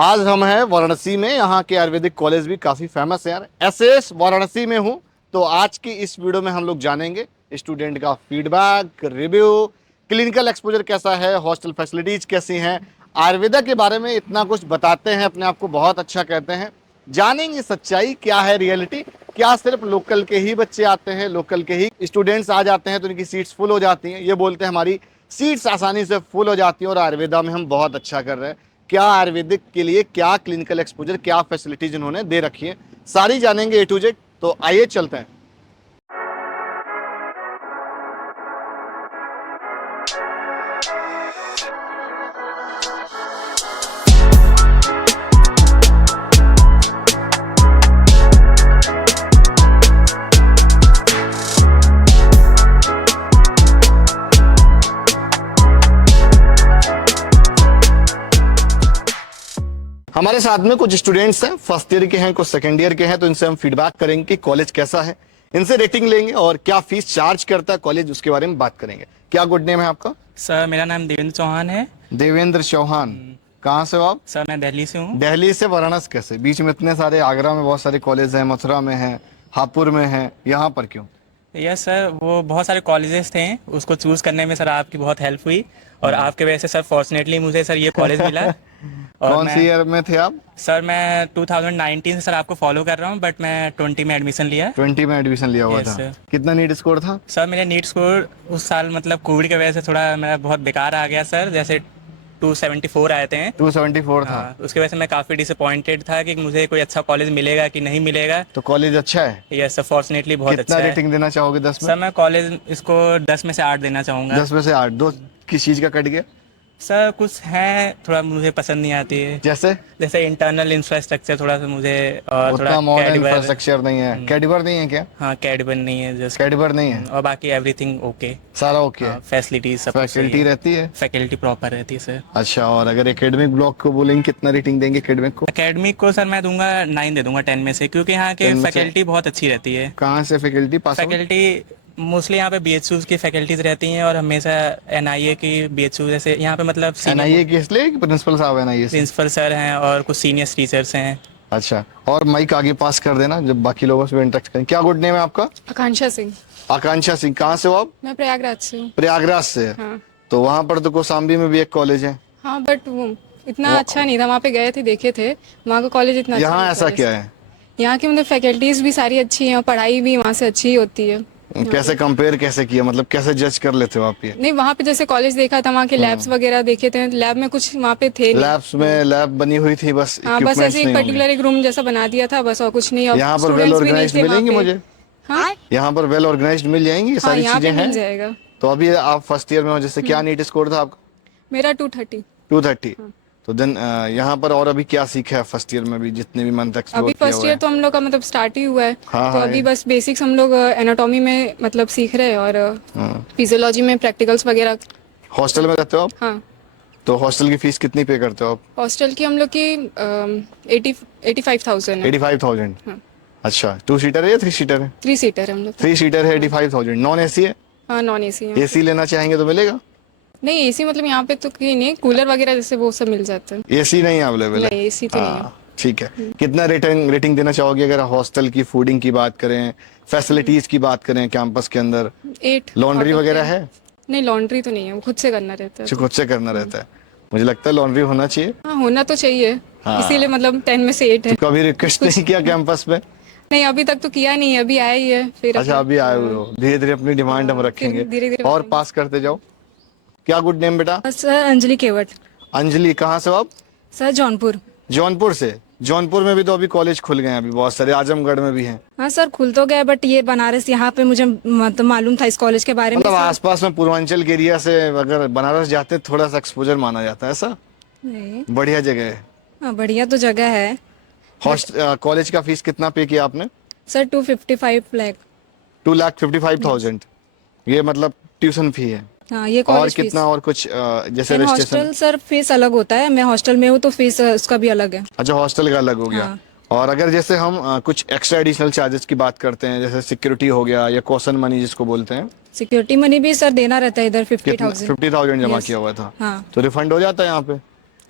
आज हम हैं वाराणसी में। यहाँ के आयुर्वेदिक कॉलेज भी काफ़ी फेमस है यार। एसएस वाराणसी में हूँ। तो आज की इस वीडियो में हम लोग जानेंगे स्टूडेंट का फीडबैक, रिव्यू, क्लिनिकल एक्सपोजर कैसा है, हॉस्टल फैसिलिटीज़ कैसी हैं, आयुर्वेदा के बारे में इतना कुछ बताते हैं, अपने आप को बहुत अच्छा कहते हैं। जानेंगे सच्चाई क्या है, रियलिटी क्या सिर्फ लोकल के ही बच्चे आते हैं, लोकल के ही स्टूडेंट्स आ जाते हैं तो उनकी सीट्स फुल हो जाती हैं। ये बोलते हैं हमारी सीट्स आसानी से फुल हो जाती हैं और आयुर्वेदा में हम बहुत अच्छा कर रहे हैं। क्या आयुर्वेदिक के लिए क्या क्लिनिकल एक्सपोजर, क्या फैसिलिटीज इन्होंने दे रखी है, सारी जानेंगे A to Z। तो आइए चलते हैं। हमारे साथ में कुछ स्टूडेंट्स हैं, फर्स्ट ईयर के हैं, कुछ सेकेंड ईयर के हैं। तो इनसे हम फीडबैक करेंगे कि कॉलेज कैसा है, इनसे रेटिंग लेंगे और क्या फीस चार्ज करता है कॉलेज, उसके बारे में बात करेंगे। क्या गुड नेम है आपका? सर मेरा नाम देवेंद्र चौहान है। देवेंद्र चौहान। कहाँ से हो आप? सर मैं दिल्ली से हूँ। दिल्ली से वाराणसी कैसे? बीच में इतने सारे, आगरा में बहुत सारे कॉलेज हैं, मथुरा में है, हापुड़ में है, यहाँ पर क्यों? यस सर, वो बहुत सारे कॉलेजेस थे, उसको चूज़ करने में सर आपकी बहुत हेल्प हुई और आपके वजह से सर फॉर्चुनेटली मुझे सर ये कॉलेज मिला। और कौन सी ईयर में थे आप? सर मैं 2019 से सर आपको फॉलो कर रहा हूँ, बट मैं 20 में एडमिशन लिया। 20 में एडमिशन लिया हुआ Yes, था। sir. कितना नीट स्कोर था? सर मेरा नीट स्कोर उस साल मतलब कोविड की वजह से थोड़ा मेरा बहुत बेकार आ गया सर, जैसे 274 आए थे। 274 था। हाँ, उसकी वजह से मैं काफ़ी डिसअपॉइंटेड था कि मुझे कोई अच्छा कॉलेज मिलेगा कि नहीं मिलेगा। तो कॉलेज अच्छा है? यस सर, फॉर्चुनेटली बहुत कितना अच्छा है। रेटिंग देना चाहोगे 10 में? सर मैं कॉलेज इसको 10 में से 8 देना चाहूँगा। 10 में से 8। दो किस चीज का कट गया? सर कुछ है थोड़ा मुझे पसंद नहीं आती है, जैसे जैसे इंटरनल इंफ्रास्ट्रक्चर थोड़ा सा मुझे, और थोड़ा उतना मॉडर्न कैडबर। इंफ्रास्ट्रक्चर नहीं है। कैडबर नहीं है क्या? हाँ कैडबर नहीं है जस्ट, कैडबर नहीं है, और बाकी एवरीथिंग ओके। सारा ओके है। फैसिलिटीज सब कुछ सही फैकल्टी है। रहती है? फैकल्टी प्रॉपर रहती है सर। अच्छा, और अगर एकेडमिक ब्लॉक को बोलेंगे कितना रेटिंग देंगे एकेडमिक को? एकेडमिक को सर मैं दूंगा 9 दे दूंगा 10 में से, क्योंकि यहाँ के 10 में से? फैकल्टी बहुत अच्छी रहती है। कहाँ से faculty pass out? Faculty mostly यहाँ पे BHUs की फैकल्टीज रहती हैं और हमेशा NIA की BHU, जैसे यहाँ पे मतलब NIA की इसलिए प्रिंसिपल साहब NIA से? प्रिंसिपल सर हैं और कुछ सीनियर टीचर्स हैं। अच्छा, और माइक आगे पास कर देना जब बाकी लोगों से इंटरेक्ट करें। क्या गुड नेम है आपका? आकांक्षा सिंह। आकांक्षा सिंह। कहाँ से हो आप? मैं प्रयागराज से हूँ। प्रयागराज से। हाँ। तो वहाँ पर तो कौशाम्बी में भी एक कॉलेज है। हाँ बट वो इतना अच्छा नहीं था, वहाँ पे गए थे देखे थे, वहाँ का कॉलेज इतना अच्छा यहाँ नहीं ऐसा था। क्या है? यहाँ की मतलब फैकल्टीज भी सारी अच्छी हैं और पढ़ाई भी वहाँ से अच्छी ही होती है। कैसे कंपेयर कैसे किया, मतलब कैसे जज कर लेते हो आप ये? नहीं, वहाँ पे जैसे कॉलेज देखा था, वहाँ के लैब्स वगैरह देखे थे, लैब में कुछ वहाँ पे थे नहीं। लैब्स में लैब बनी हुई थी बस, हाँ, बस equipments ऐसे एक नहीं होंगे। पर्टिकुलर एक रूम जैसा बना दिया था बस, और कुछ नहीं। और यहाँ पर वेल students भी नहीं ऑर्गेनाइज्ड थे वहाँ मिलेंगी पे। मुझे? हाँ यहाँ पर वेल ऑर्गेनाइज्ड मिल जाएंगी ये हाँ, सारी यहाँ पे चीजें मिल हैं? जाएगा। तो अभी आप फर्स्ट ईयर में हो, जैसे क्या नीट स्कोर था आपका? मेरा 230। 230। तो देन यहाँ पर और अभी क्या सीखा है फर्स्ट ईयर में भी, जितने भी मंथ एक्सप्लोर अभी किया फर्स्ट हुआ ईयर है? तो हम लोग का मतलब स्टार्ट ही हुआ है। हाँ, तो हाँ, अभी बस बेसिक्स हम लोग एनाटॉमी में मतलब सीख रहे हैं और फिजियोलॉजी में प्रैक्टिकल्स वगैरह। हॉस्टल में रहते हो आप? हाँ, तो हॉस्टल की फीस कितनी पे करते हो आप? हॉस्टल की हम लोग की 85,000 है। 85,000। हाँ। अच्छा, 2 सीटर है या 3 सीटर है? 3 सीटर है हम लोग। 3 सीटर है, 85,000। नॉन एसी है? हाँ, नॉन एसी है। एसी लेना चाहेंगे तो मिलेगा? नहीं, एसी मतलब यहाँ पे तो कहीं नहीं, कूलर वगैरह जैसे वो सब मिल जाता है। एसी नहीं अवेलेबल है? नहीं, एसी तो नहीं है। हाँ, ठीक है। कितना रेटिंग देना चाहोगे अगर हॉस्टल की फूडिंग की बात करें, फैसिलिटीज की बात करें कैंपस के अंदर? 8। लॉन्ड्री वगैरह है? नहीं, लॉन्ड्री तो नहीं है, वो खुद से करना रहता है। जो खुद से करना रहता है। मुझे लगता है लॉन्ड्री होना चाहिए। हाँ, होना तो चाहिए। हाँ। इसीलिए मतलब 10 में से 8 है। तो कभी रिक्वेस्ट नहीं किया कैंपस पे? नहीं, अभी तक तो किया नहीं है, अभी आया ही है। फिर अच्छा, अभी आए हुए हो, धीरे धीरे अपनी डिमांड हम फिर रखेंगे धीरे-धीरे और बढ़ाएंगे। पास करते जाओ। क्या गुड नेम बेटा? सर अंजलि केवट। अंजलि। कहाँ से हो आप? सर जौनपुर। जौनपुर से। जौनपुर में भी तो अभी कॉलेज खुल गए हैं, अभी बहुत सारे, आजमगढ़ में भी हैं। हाँ सर, खुल तो गया, बट ये बनारस यहाँ पे मुझे मतलब मालूम था इस कॉलेज के बारे में। मतलब सर। आसपास में पूर्वांचल के एरिया से अगर बनारस जाते हैं थोड़ा सा एक्सपोजर माना जाता है, ऐसा? नहीं। बढ़िया जगह है। हाँ, बढ़िया तो जगह है। कॉलेज का फीस कितना पे किया आपने? सर 255 लाख। 2,55,000। ये मतलब ट्यूशन फी है। हाँ, ये और कॉलेज फीस। कितना और कुछ जैसे लेकिन रजिस्ट्रेशन? हॉस्टल सर फीस अलग होता है, मैं हॉस्टल में हूँ तो फीस उसका भी अलग है। अच्छा, हॉस्टल का अलग हो गया। हाँ। और अगर जैसे हम कुछ एक्स्ट्रा एडिशनल चार्जेस की बात करते हैं, जैसे सिक्योरिटी हो गया या कॉशन मनी जिसको बोलते हैं, सिक्योरिटी मनी भी सर देना रहता है इधर 50,000। 50,000 जमा Yes. किया हुआ था। हाँ। तो रिफंड हो जाता है यहाँ पे?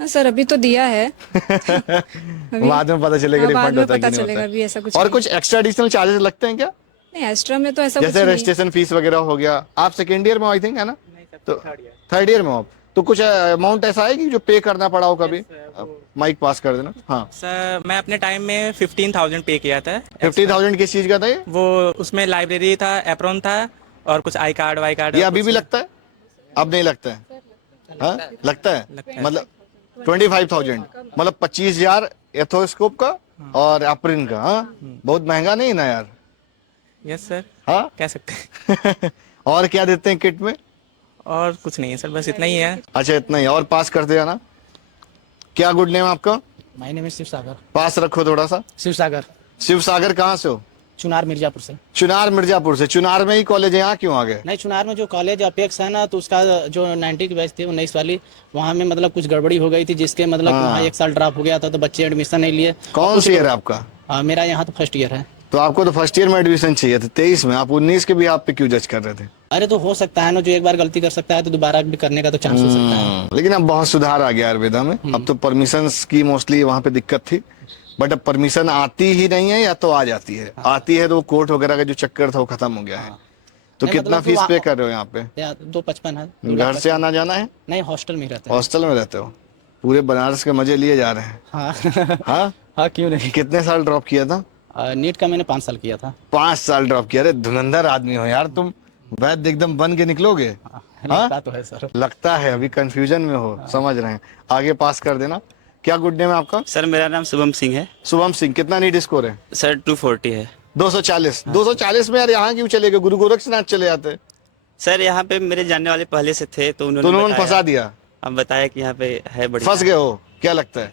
हाँ सर, अभी तो दिया है। अभी बाद में पता चलेगा हाँ, बाद रिफंड में होता है पता कि नहीं चलेगा, होता अभी ऐसा कुछ है। और नहीं। कुछ एक्स्ट्रा एडिशनल चार्जेस लगते हैं क्या? नहीं, एक्स्ट्रा में तो ऐसा कुछ जैसे नहीं। रजिस्ट्रेशन फीस वगैरह हो गया। आप सेकेंड ईयर में आई थिंक है ना? नहीं सर, तो थर्ड ईयर। थर्ड ईयर में हो आप, तो कुछ अमाउंट ऐसा है कि जो पे करना पड़ा हो कभी? माइक पास कर देना। हाँ, सर मैं अपने टाइम में 15,000 पे किया था। 50,000 किस चीज का था ये? वो उसमें लाइब्रेरी था, एप्रोन था, और कुछ आई कार्ड वाई कार्ड। ये अभी भी लगता है? अब नहीं लगता है? हाँ लगता है। मतलब 25,000 मतलब 25,000 एथोस्कोप का और एप्रिन का। हाँ, बहुत महंगा नहीं ना यार? यस सर, हाँ। कह सकते हैं। और क्या देते हैं किट में? और कुछ नहीं है सर, बस इतना ही है। अच्छा इतना ही, और पास करते जाना। क्या गुड नेम आपका? माय नेम इज शिव सागर। पास रखो थोड़ा सा। शिव सागर, शिव सागर कहाँ से हो? चुनार मिर्जापुर से। चुनार मिर्जापुर से। चुनार में ही कॉलेज है, यहाँ क्यों आ गए? नहीं, चुनार में जो कॉलेज अपेक्स है ना, तो उसका जो 90 की बैच थी, 19 वाली, वहाँ में मतलब कुछ गड़बड़ी हो गई थी, जिसके मतलब हाँ। वहाँ 1 साल ड्रॉप हो गया था, तो बच्चे एडमिशन नहीं लिए। कौन सी ईयर है आपका? मेरा यहाँ तो फर्स्ट ईयर है। तो आपको तो फर्स्ट ईयर में एडमिशन चाहिए था 23 में, आप 19 के भी आप पे क्यों जज कर रहे थे? अरे तो हो सकता है ना, जो एक बार गलती कर सकता है तो दोबारा भी करने का तो चांस हो सकता है। लेकिन अब बहुत सुधार आ गया आयुर्वेदा में। अब तो परमिशन की मोस्टली वहाँ पे दिक्कत थी, बट अब परमिशन आती ही नहीं है, या तो आ जाती है। आती है तो वो कोर्ट वगैरह का जो चक्कर था वो खत्म हो गया है। तो नहीं, कितना मतलब फीस तो पे कर रहे हो यहाँ पे? 255 है। घर से आना जाना है? नहीं, हॉस्टल में ही रहता है। हॉस्टल में रहते हो? पूरे बनारस के मजे लिए जा रहे हैं। हाँ। हाँ। हाँ, क्यों नहीं। कितने साल ड्रॉप किया था? नीट का मैंने 5 साल किया था। 5 साल ड्रॉप किया? अरे धुरंधर आदमी हो यार तुम, वैद्य एकदम बन के निकलोगे। लगता तो है सर। लगता है, अभी कंफ्यूजन में हो, समझ रहे हैं। आगे पास कर देना। क्या गुड नेम है आपका? सर मेरा नाम शुभम सिंह है। शुभम सिंह। कितना नीट स्कोर है? सर 240 है। 240। 240 में यार यहाँ क्यों चले गए? गुरु गोरक्षनाथ चले जाते। सर यहाँ पे मेरे जानने वाले पहले से थे, तो उन्होंने उन्होंने बताया- फंसा दिया? अब बताया कि यहाँ पे है बढ़िया। फंस गए हो क्या लगता है?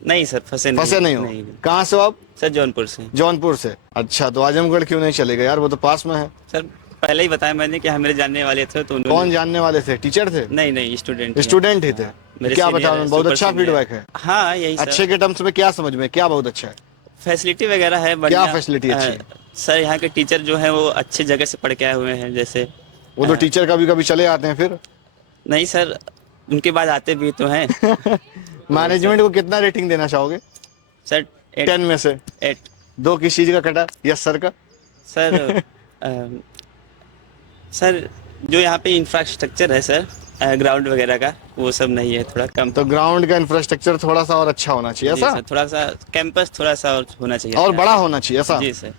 नहीं सर, फंसे नहीं। फंसे नहीं हो? कहाँ से हो आप? सर जौनपुर से। जौनपुर से। अच्छा, तो आजमगढ़ क्यों नहीं चले गए यार? वो तो पास में है। सर पहले ही बताया मैंने कि हाँ मेरे जानने वाले थे, तो कौन उन्होंने। जानने वाले थे? टीचर थे? नहीं नहीं, स्टूडेंट। स्टूडेंट ही थे। मेरे क्या senior बताओ, है, बहुत super अच्छा senior। फीडबैक है। हाँ यही सर। अच्छे के टर्म्स में क्या समझ में, क्या बहुत अच्छा है? फैसिलिटी वगैरह है बढ़िया। क्या facility अच्छी है? सर यहाँ के टीचर जो है वो अच्छे जगह से पढ़ के आए हुए हैं, जैसे। वो तो टीचर कभी कभी चले आते हैं फिर। नहीं सर, उनके बाद आते भी तो हैं। मैनेजमेंट को कितना रेटिंग देना चाहोगे सर 10 में से? 8। 2 किस चीज का कटा? यस सर का? सर सर जो यहाँ पे इंफ्रास्ट्रक्चर है सर, ग्राउंड वगैरह का, वो सब नहीं है, थोड़ा कम। तो ग्राउंड का इंफ्रास्ट्रक्चर थोड़ा सा और अच्छा होना चाहिए, जी ऐसा? सर, थोड़ा सा कैंपस थोड़ा सा और होना चाहिए और था। बड़ा होना चाहिए, ऐसा? जी सर।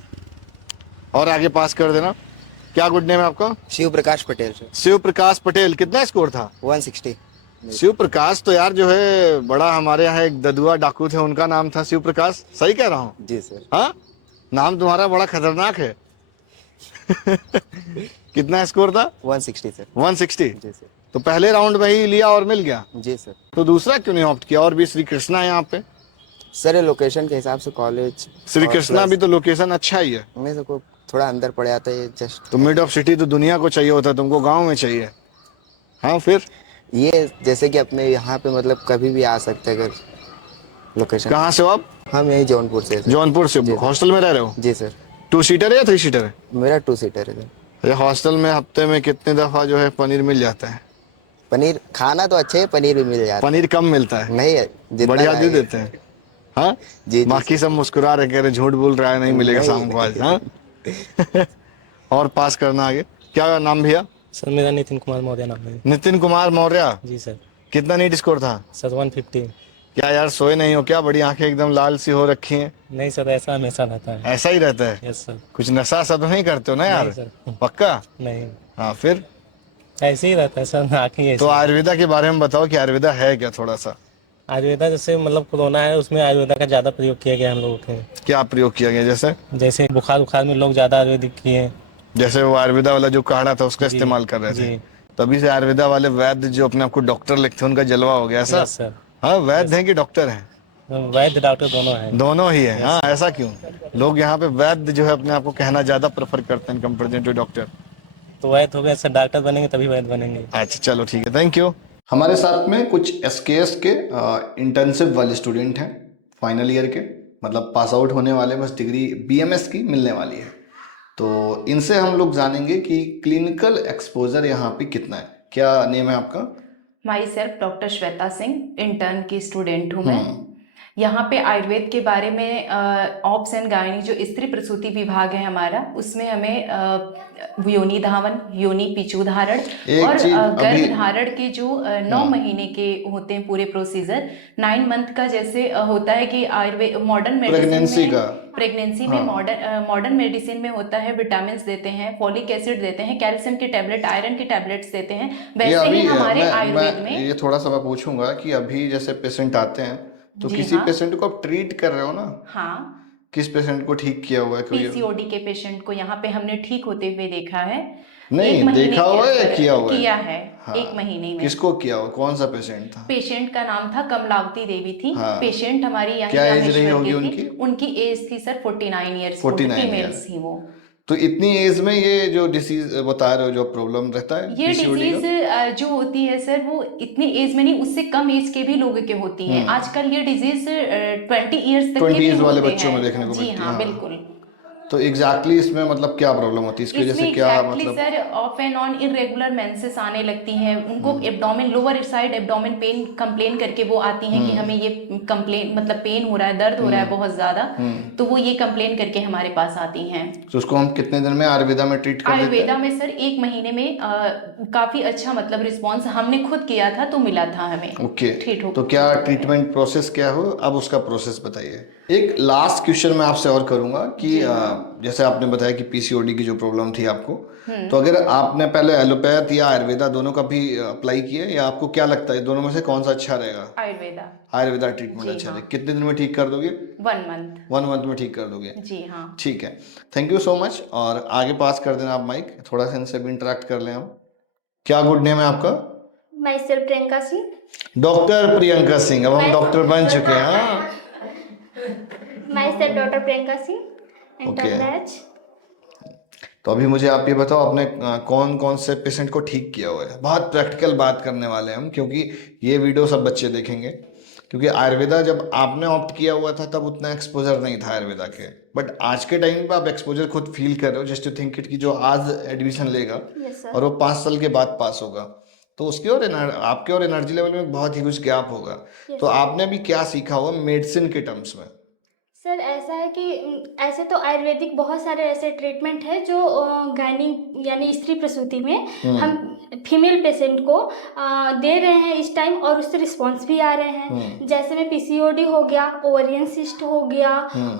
और आगे पास कर देना। क्या गुड नेम है आपका? शिव प्रकाश पटेल सर। शिव प्रकाश पटेल। कितना स्कोर था? 160। शिव प्रकाश तो यार जो है बड़ा, हमारे यहाँ एक ददुआ डाकू थे, उनका नाम था शिव प्रकाश। सही कह रहा हूँ? जी सर। हाँ, नाम तुम्हारा बड़ा खतरनाक है। कितना स्कोर था? 160 सर। 160। जी सर। तो पहले राउंड में ही लिया और मिल गया? जी सर। तो दूसरा क्यों नहीं ऑप्ट किया? और भी श्री कृष्णा है यहाँ पे। सर ये लोकेशन के हिसाब से कॉलेज। श्री कृष्णा भी तो लोकेशन अच्छा ही है। मैं सबको थोड़ा अंदर पड़ जाता है जस्ट। तो मिड ऑफ सिटी तो दुनिया को चाहिए होता है, तुमको गांव में चाहिए। हाँ फिर ये जैसे कि अपने यहाँ पे मतलब कभी भी आ सकते हैं अगर लोकेशन। कहाँ से हो आप? हम यही जौनपुर से हैं सर। जौनपुर से। जी। हॉस्टल में रह रहे हो? जी सर। 2 सीटर है या 3 सीटर है? मेरा 2 सीटर है सर। ये हॉस्टल में हफ्ते में कितने दफा जो है पनीर मिल जाता है? पनीर खाना तो अच्छा है, पनीर भी मिल जाता पनीर कम मिलता है? है। नहीं है जितना बढ़िया दे खाएंगे। देते हैं। हाँ, जी, जी, बाकी सब मुस्कुरा रहे, कह रहे झूठ बोल रहा है, नहीं मिलेगा नहीं। शाम को आज। हाँ। और पास करना आगे। क्या नाम भैया? सर मेरा नितिन कुमार मौर्य नाम है। नितिन कुमार मौर्य। जी सर। कितना नीट स्कोर था? सर 150। क्या यार सोए नहीं हो क्या? बड़ी आंखें एकदम लाल सी हो रखी हैं। नहीं सर, ऐसा हमेशा रहता है। ऐसा ही रहता है? Yes sir. कुछ नशा सा तो नहीं करते हो ना यार? नहीं सर। पक्का? नहीं, हाँ फिर? ऐसे ही रहता है सर, आँखें ऐसी। तो आयुर्वेदा के बारे में बताओ कि आयुर्वेदा है क्या थोड़ा सा? आयुर्वेदा जैसे मतलब कोरोना है, उसमें आयुर्वेदा का ज़्यादा प्रयोग किया गया हम लोगों के। क्या प्रयोग किया गया? जैसे जैसे बुखार उखार में लोग ज़्यादा आयुर्वेदिक किए। जैसे वो आयुर्वेदा वाला जो काढ़ा था उसका जी, इस्तेमाल कर रहे थे, जी। तभी से आयुर्वेदा वाले वैद्य जो अपने आपको डॉक्टर लिखते हैं उनका जलवा हो गया, ऐसा? Yes sir. हाँ, वैद्य हैं कि डॉक्टर हैं? वैद्य डॉक्टर दोनों हैं। दोनों ही है। हाँ, ऐसा क्यों? लोग यहाँ पे वैद्य जो है अपने आप को कहना ज्यादा प्रेफर करते हैं कंपेरेटिव टू डॉक्टर। तो वैद्य हो गए सर, डॉक्टर बनेंगे तभी वैद्य बनेंगे। अच्छा चलो ठीक है, थैंक यू। हमारे साथ में कुछ एसकेएस के इंटर्नशिप वाले स्टूडेंट हैं, फाइनल ईयर के, मतलब पास आउट होने वाले, बस डिग्री बीएमएस की मिलने वाली है। तो इनसे हम लोग जानेंगे कि क्लिनिकल एक्सपोजर यहाँ पे कितना है। क्या नेम है आपका? My self doctor Shweta Singh, intern की स्टूडेंट हूँ मैं। यहाँ पे आयुर्वेद के बारे में ऑब्स एंड गायनी जो स्त्री प्रसूति विभाग है हमारा, उसमें हमें योनि धावन, योनि पिचुधारण और गर्भधारण के जो 9 महीने के होते हैं पूरे प्रोसीजर, 9 मंथ का जैसे होता है कि आयुर्वेद मॉडर्न मेडिसिन में, प्रेगनेंसी में मॉडर्न मेडिसिन में होता है विटामिन देते हैं, फॉलिक एसिड देते हैं, कैल्शियम की टैबलेट, आयरन की टैबलेट्स देते हैं। वैसे ही हमारे आयुर्वेद में ये थोड़ा सा मैं पूछूंगा कि अभी जैसे पेशेंट आते हैं तो किसी पेशेंट को आप ट्रीट कर रहे हो ना? हाँ। किस पेशेंट को ठीक किया हुआ है? पीसीओडी के पेशेंट को यहाँ पे हमने ठीक होते हुए देखा है। नहीं देखा हुआ है या किया हुआ है? किया है। हाँ। 1 महीने में। किसको किया हुआ? कौन सा पेशेंट था? पेशेंट का नाम था कमलावती देवी थी। हाँ। पेशेंट हमारी यहाँ क्या एज रही होगी उनकी? उनकी एज थी सर 49 ईयर्स। 49 फीमेल्स थी वो। तो इतनी एज में ये जो डिसीज बता रहे हो, जो प्रॉब्लम रहता है ये डिजीज जो होती है सर, वो इतनी एज में नहीं, उससे कम एज के भी लोगों के होती है। आजकल ये डिजीज 20 ईयर्स तक के भी वाले होते बच्चों हैं। में देखने को जी मिलती है। हाँ बिल्कुल। तो एग्जैक्टली इसमें मतलब क्या प्रॉब्लम होती है? इसकी वजह से क्या मतलब? Sir of and on irregular menses आने लगती हैं उनको। Abdomen, lower side abdomen pain complain करके वो आती हैं कि हमें ये कंप्लेन मतलब पेन हो रहा है, दर्द हो रहा है बहुत ज्यादा, तो वो ये कंप्लेन करके हमारे पास आती हैं। तो उसको हम कितने दिन में आयुर्वेदा में ट्रीट कर लेते हैं? आयुर्वेदा में सर 1 महीने में काफी अच्छा मतलब रिस्पॉन्स हमने खुद किया था तो मिला था हमें। ओके। ठीक हो। तो क्या ट्रीटमेंट प्रोसेस क्या हो, अब उसका प्रोसेस बताइए। एक लास्ट क्वेश्चन मैं आपसे और करूंगा कि जैसे आपने बताया कि पीसीओडी की जो प्रॉब्लम थी आपको, तो अगर आपने पहले एलोपैथ या आयुर्वेदा दोनों का भी अप्लाई किया, या आपको क्या लगता है दोनों में से कौन सा अच्छा रहेगा? आयुर्वेदा ट्रीटमेंट अच्छा रहेगा। कितने दिन में ठीक कर दोगे? 1 मंथ। 1 मंथ में ठीक कर दोगे? जी हाँ। ठीक है, थैंक यू सो मच। और आगे पास कर देना आप माइक, थोड़ा सा इनसे भी इंटरेक्ट कर लें हम। क्या गुड नेम है आपका? My self Priyanka Singh. Doctor Priyanka Singh, अब हम डॉक्टर बन चुके हैं। हाँ, my self doctor Priyanka Singh. Okay. तो अभी मुझे आप ये बताओ, आपने कौन कौन से पेशेंट को ठीक किया हुआ है? बहुत प्रैक्टिकल बात करने वाले हैं हम, क्योंकि ये वीडियो सब बच्चे देखेंगे। क्योंकि आयुर्वेदा जब आपने ऑप्ट किया हुआ था तब उतना एक्सपोजर नहीं था आयुर्वेदा के, बट आज के टाइम पे आप एक्सपोजर खुद फील कर रहे हो। जस्ट यू थिंक इट कि जो आज एडमिशन लेगा और वो 5 साल के बाद पास होगा, तो उसकी और आपके और एनर्जी लेवल में बहुत ही कुछ गैप होगा। तो आपने अभी क्या सीखा हुआ मेडिसिन के टर्म्स में? सर ऐसा है कि ऐसे तो आयुर्वेदिक बहुत सारे ऐसे ट्रीटमेंट है जो गायनी यानी स्त्री प्रसूति में हम फीमेल पेशेंट को दे रहे हैं इस टाइम, और उससे रिस्पांस भी आ रहे हैं। जैसे में पीसीओडी हो गया, ओवरियन सिस्ट हो गया,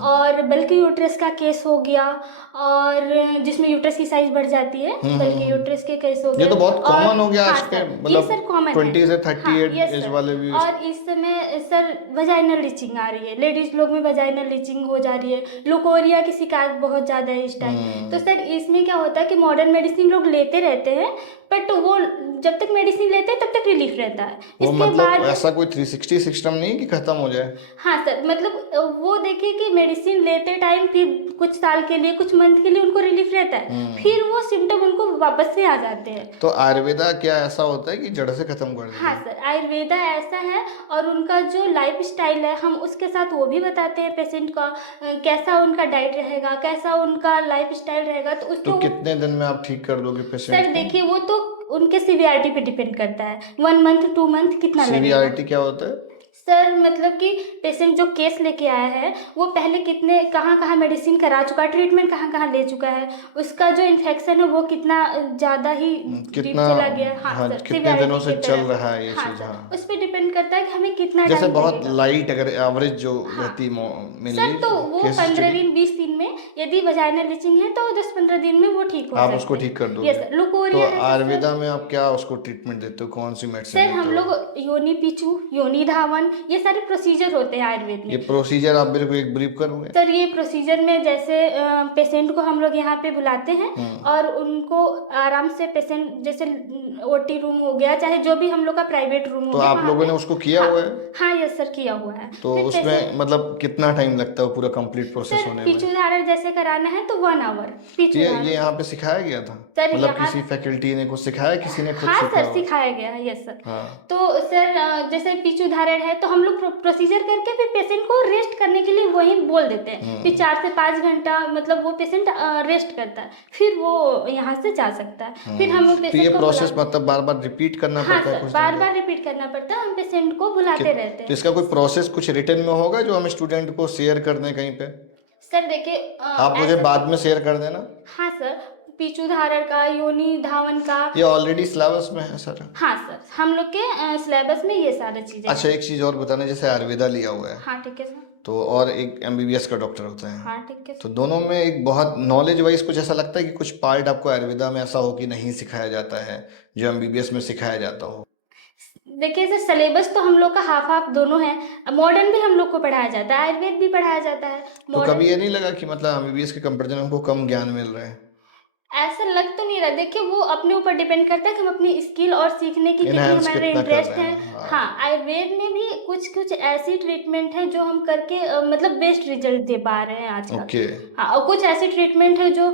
और बल्कि यूट्रस का केस हो गया, और जिसमें यूट्रस की साइज बढ़ जाती है, बल्कि यूट्रस के केस हो गया। ये तो बहुत कॉमन हो गया आज के, मतलब सर कॉमन 20 से 38 एज वाले भी। और इस समय सर वजाइनल रीचिंग आ रही है, लेडीज लोग में वजाइनल रीचिंग हो जा रही है, लुकोरिया की शिकायत बहुत ज्यादा है इस टाइम। तो सर इसमें क्या होता है कि मॉडर्न मेडिसिन लोग लेते रहते हैं, बट वो जब तक मेडिसिन लेते हैं तब तक रिलीफ रहता है। वो इसके मतलब बाद ऐसा कोई 360 सिस्टम नहीं कि खत्म हो जाए। हाँ सर, मतलब वो देखिए कि मेडिसिन लेते टाइम फिर कुछ साल के लिए, कुछ मंथ के लिए उनको रिलीफ रहता है, फिर वो सिम्टम उनको वापस से आ जाते हैं। तो आयुर्वेदा क्या ऐसा होता है कि जड़ से खत्म कर देता है? हाँ सर, आयुर्वेदा ऐसा है, और उनका जो लाइफ स्टाइल है हम उसके साथ वो भी बताते हैं पेशेंट का, कैसा उनका डाइट रहेगा, कैसा उनका लाइफ स्टाइल रहेगा। तो उसको तो कितने दिन में आप ठीक कर दोगे पेशेंट? सर देखिए वो तो उनके सीवियरिटी पे डिपेंड करता है, 1 मंथ 2 मंथ कितना लगेगा। सीवियरिटी क्या होता है? सर मतलब कि पेशेंट जो केस लेके आया है वो पहले कितने कहाँ मेडिसिन करा चुका है, ट्रीटमेंट कहाँ ले चुका है, उसका जो इन्फेक्शन है वो कितना ज़्यादा ही डीप चला गया। हाँ सर, कितने दिनों से चल रहा है ये चीज़? हाँ, उस पर डिपेंड करता है कि हमें कितना जैसे टाइम बहुत लगेगा। लाइट अगर एवरेज जो रहती सर तो वो 15 दिन 20 दिन में, यदि वजाइनल रीचिंग है तो 10-15 दिन में वो ठीक हो आप उसको ठीक कर दोगे। यस, लुकोरिया तो आयुर्वेदा में आप क्या उसको ट्रीटमेंट देते हो, कौन सी मेडिसिन? सर हम लोग योनि पिचू, योनि धावन, ये सारे प्रोसीजर होते हैं आयुर्वेद में। ये प्रोसीजर आप मेरे को एक ब्रीफ करोगे? सर ये प्रोसीजर में जैसे पेशेंट को हम लोग यहाँ पे बुलाते हैं और उनको आराम से पेशेंट जैसे ओटी रूम हो गया, चाहे जो भी हम लोग का प्राइवेट रूम हो तो गया, आप लोगों ने उसको किया हुआ है? हाँ यस सर, किया हुआ है। तो उसमें मतलब कितना टाइम लगता है पूरा कंप्लीट प्रोसेस होने में? पिचू धारण जैसे कराना है तो 1 आवर पिचू धारण। ये यहाँ पे सिखाया गया था? सर मतलब किसी फैकल्टी ने कुछ सिखाया, किसी ने खुद हाँ सिखाया? सर सिखाया गया है, यस सर। हाँ। तो सर जैसे पिचू धारण है तो तो हम लोग प्रोसीजर करके फिर पेशेंट को रेस्ट करने के लिए वहीं बोल देते हैं। फिर 4 से 5 घंटा मतलब वो पेशेंट रेस्ट करता है, फिर वो यहाँ से जा सकता है। फिर हम तो पेशेंट ये को प्रोसेस मतलब बार बार रिपीट करना हाँ पड़ता है सर, कुछ बार दिन बार रिपीट करना पड़ता है, हम पेशेंट को बुलाते रहते तो हैं। इसका कोई प्रोसेस कुछ रिटर्न में होगा जो हम स्टूडेंट को शेयर कर दें कहीं पे? सर देखिए आप मुझे बाद में शेयर कर देना। हाँ सर, पीछू धारण का, योनि धावन का। ये ऑलरेडी सिलेबस में है सर? हाँ सर, हम लोग के सिलेबस में ये सारी चीजें अच्छा, एक चीज और बताना, जैसे आयुर्वेदा लिया हुआ है हाँ ठीक है सर। तो और एक एमबीबीएस का डॉक्टर होता है, हाँ ठीक है तो दोनों में एक बहुत नॉलेज वाइज कुछ ऐसा लगता है कि कुछ पार्ट आपको आयुर्वेदा में ऐसा हो कि नहीं सिखाया जाता है जो एमबीबीएस में सिखाया जाता हो? देखिए सर, सिलेबस तो हम लोग का हाफ हाफ दोनों है। मॉडर्न भी हम लोग को पढ़ाया जाता है, आयुर्वेद भी पढ़ाया जाता है। तो कभी ये नहीं लगा कि मतलब एमबीबीएस के कंपैरिजन में हमको कम ज्ञान मिल रहा है? ऐसा लग तो नहीं रहा। देखिए वो अपने ऊपर डिपेंड करता है कि हम अपनी स्किल और सीखने की कितनी Enhance हमारे कितना कर इंटरेस्ट रहे है। हैं। हाँ, आयुर्वेद में भी कुछ कुछ ऐसी ट्रीटमेंट है जो हम करके मतलब बेस्ट रिजल्ट दे पा रहे हैं आजकल। ओके। हाँ, और कुछ ऐसी ट्रीटमेंट है जो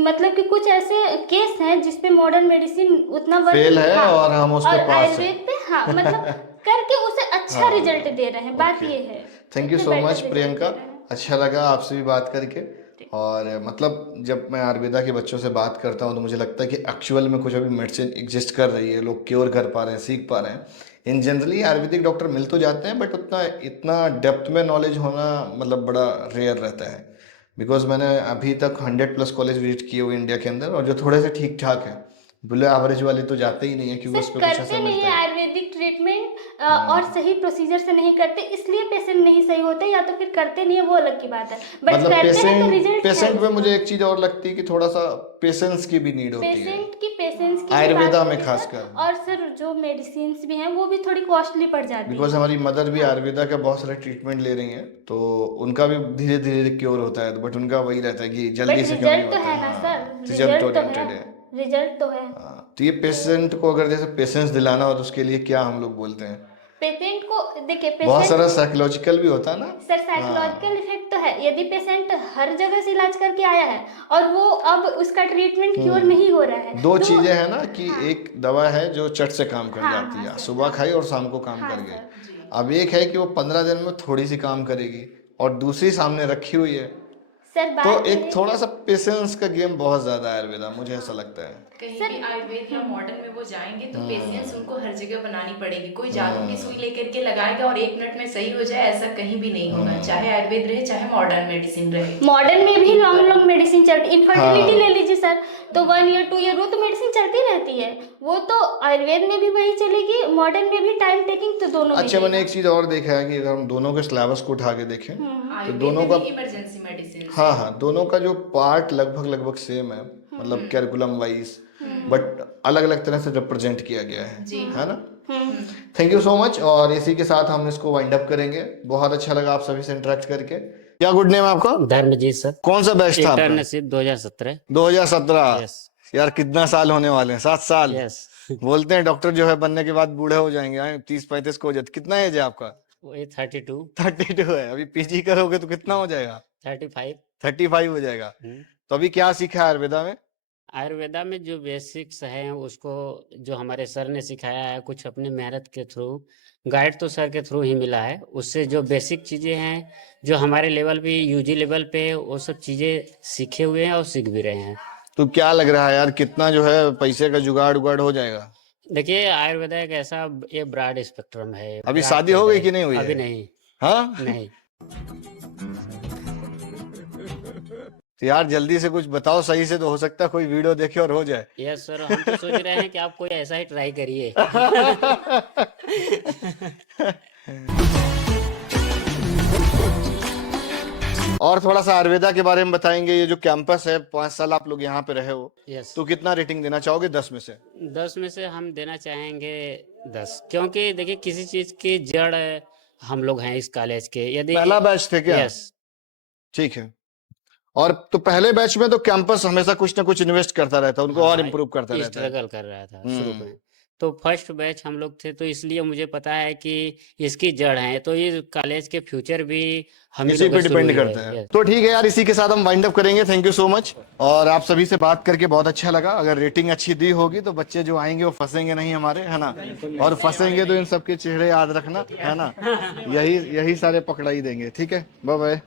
मतलब कि कुछ ऐसे केस हैं जिसपे मॉडर्न मेडिसिन उतना वर्क फेल है और हम उस पे और पास हैं। आयुर्वेद पे हाँ मतलब करके उसे अच्छा रिजल्ट दे रहे हैं। बात ये है। थैंक यू इतने सो better मच result प्रियंका, दे रहे हैं। अच्छा लगा आपसे भी बात करके। और मतलब जब मैं आयुर्वेदा के बच्चों से बात करता हूँ तो मुझे लगता है कि एक्चुअल में कुछ अभी मेडिसिन एग्जिस्ट कर रही है, लोग क्योर कर पा रहे हैं, सीख पा रहे हैं। इन जनरली आयुर्वेदिक डॉक्टर मिल तो जाते हैं बट उतना इतना डेप्थ में नॉलेज होना मतलब बड़ा रेयर रहता है। बिकॉज मैंने अभी तक 100+ कॉलेज विजिट किए हुए इंडिया के अंदर, और जो थोड़े से ठीक ठाक है, बिलो एवरेज वाले तो जाते ही नहीं है क्योंकि उस सर पर कुछ करते ऐसा नहीं मिलता है है। आयुर्वेदिक ट्रीटमेंट और सही प्रोसीजर से नहीं करते, इसलिए पेशेंट नहीं सही होते, या तो फिर करते नहीं है, वो अलग की बात है। बट मतलब करते हैं तो पेशेंट रिजल्ट पेशेंट में मुझे एक चीज और लगती है कि थोड़ा सा पेशेंस की भी नीड होती है पेशेंस की आयुर्वेदा बात में करें खासकर। सर, और सर जो मेडिसिन भी हैं वो भी थोड़ी कॉस्टली पड़ जाती है। बिकॉज हमारी मदर भी आयुर्वेदा का बहुत सारे ट्रीटमेंट ले रही हैं तो उनका भी धीरे धीरे क्योर होता है, बट उनका वही रहता है कि बट जल्दी से क्यों नहीं रिजल्ट तो होता है ना हाँ, सर, रिजल्ट रिजल्ट तो ओरिएंटेड है, है। रिजल्ट तो है। हाँ, तो ये पेशेंट को अगर जैसे पेशेंस दिलाना हो तो उसके लिए क्या हम लोग बोलते हैं? पेशेंट को देखिए, बहुत पेशेंट सारा साइकोलॉजिकल भी होता है ना सर साइकोलॉजिकल इफेक्ट तो है। यदि पेशेंट हर जगह से इलाज करके आया है और वो अब उसका ट्रीटमेंट क्योर नहीं हो रहा है, दो तो चीजें हैं ना कि एक दवा है जो चट से काम कर हाँ, जाती है, हाँ, सर, सुबह हाँ। खाई और शाम को काम हाँ, कर गई। सर, अब एक है कि वो 15 दिन में थोड़ी सी काम करेगी और दूसरी सामने रखी हुई है, सर तो बात एक थोड़ा सा पेशेंस का गेम बहुत ज्यादा है आयुर्वेदा, मुझे ऐसा लगता है। कहीं भी आयुर्वेद या मॉडर्न में वो जाएंगे तो पेशेंस उनको हर जगह बनानी पड़ेगी। कोई जादू की सुई लेकर के लगाएगा और 1 मिनट में सही हो जाए, ऐसा कहीं भी नहीं होगा, चाहे आयुर्वेद रहे चाहे मॉडर्न मेडिसिन रहे। मॉडर्न में भी लॉन्ग लॉन्ग मेडिसिन चलती, इनफर्टिलिटी ले लीजिए सर, तो 1 ईयर 2 ईयर वो तो मेडिसिन चलती रहती है। वो तो आयुर्वेद में भी वही चलेगी, मॉडर्न में भी टाइम टेकिंग, तो दोनों में अच्छा, मैंने एक चीज और देखा है कि अगर हम दोनों के सिलेबस को उठा के देखें तो दोनों का इमरजेंसी मेडिसिन हाँ दोनों का जो पार्ट लगभग सेम है, मतलब कैरिकुलम वाइज, बट अलग अलग तरह से रिप्रेजेंट किया गया है ना। थैंक यू सो मच, और इसी के साथ हम इसको वाइंड अप करेंगे। बहुत अच्छा लगा आप सभी से इंटरेक्ट करके। क्या गुड नेम आपका? धर्मजीत सर। कौन सा बैच था आपका? इंटर्नशिप 2017। 2017? यस यार कितना साल होने वाले हैं? 7 साल। यस। बोलते हैं डॉक्टर जो है बनने के बाद बूढ़े हो जाएंगे, 30-35 को हो जाते। कितना एज है आपका? वही 32। 32 है। अभी पीजी करोगे तो कितना हो जाएगा? 35। 35 हो जाएगा। तो अभी क्या सीखा है आयुर्वेदा में? आयुर्वेदा में जो बेसिक्स हैं उसको जो हमारे सर ने सिखाया है, कुछ अपनी मेहनत के थ्रू, गाइड तो सर के थ्रू ही मिला है, उससे जो बेसिक चीज़ें हैं जो हमारे लेवल पे, यूजी लेवल पे, वो सब चीज़ें सीखे हुए हैं और सीख भी रहे हैं। तो क्या लग रहा है यार, कितना जो है पैसे का जुगाड़ उगाड़ हो जाएगा? देखिए आयुर्वेदा एक ऐसा ये ब्रॉड स्पेक्ट्रम है। अभी broad शादी हो field गई है। कि नहीं हुई अभी है? नहीं। हाँ नहीं। तो यार जल्दी से कुछ बताओ सही से, तो हो सकता है कोई वीडियो देखे और हो जाए। यस सर, हम तो सोच रहे हैं कि आप कोई ऐसा ही ट्राई करिए। और थोड़ा सा आयुर्वेदा के बारे में बताएंगे। ये जो कैंपस है, 5 साल आप लोग यहाँ पे रहे हो, यस। तो कितना रेटिंग देना चाहोगे 10 में से? 10 में से हम देना चाहेंगे 10, क्योंकि देखिए किसी चीज की जड़ हम लोग हैं इस कॉलेज के। यदि पहला बैच थे क्या? यस। ठीक है। और तो पहले बैच में तो कैंपस हमेशा कुछ ना कुछ इन्वेस्ट करता रहता, उनको और इम्प्रूव करता रहता है। स्ट्रगल कर रहा था शुरू में। तो फर्स्ट बैच हम लोग थे, तो इसलिए मुझे पता है कि इसकी जड़ है, तो ये कॉलेज के फ्यूचर भी हम ही इसी लोगों पे से डिपेंड शुरू हुए करता है। Yes. तो ठीक है यार, इसी के साथ हम वाइंड अप करेंगे। Thank you so much. और आप सभी से बात करके बहुत अच्छा लगा। अगर रेटिंग अच्छी दी होगी तो बच्चे जो आएंगे वो फंसेंगे नहीं हमारे, है ना, और फंसेंगे तो इन सबके चेहरे याद रखना, है ना, यही सारे पकड़ा ही देंगे। ठीक है, बाय बाय।